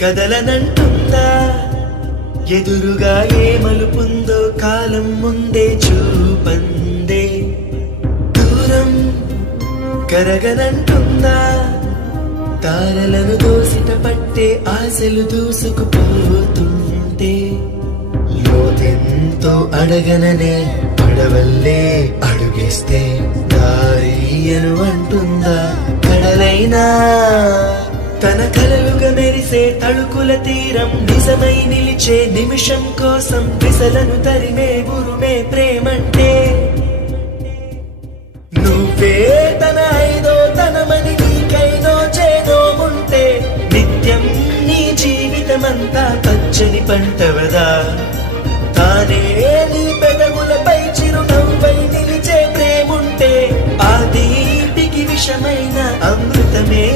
కదలనంటుందా ఎదురుగా ఏ మలుపుందో కాలం ముందే చూపందే దూరం కరగనంటుందా తారలను దోసిట పట్టే ఆశలు దూసుకుపోతుంటే లోతెంతో అడగననే పడవల్లే అడుగేస్తే దారియను అంటుందా కడలైనా తన కలలుగా మెరిసే తళుకుల తీరం నిజమై నిలిచే నిమిషం కోసం విసలను తరిమే గురుమే ప్రేమంటే నువ్వే తన ఐదో తనమని నీకైదో చేదో ఉంటే నిత్యం నీ జీవితమంతా పచ్చని పంటవదా తానే నీ పెదవులపై చిరునవ్వై నిలిచే ప్రేముంటే ఆ దీపికి విషమైన అమృతమే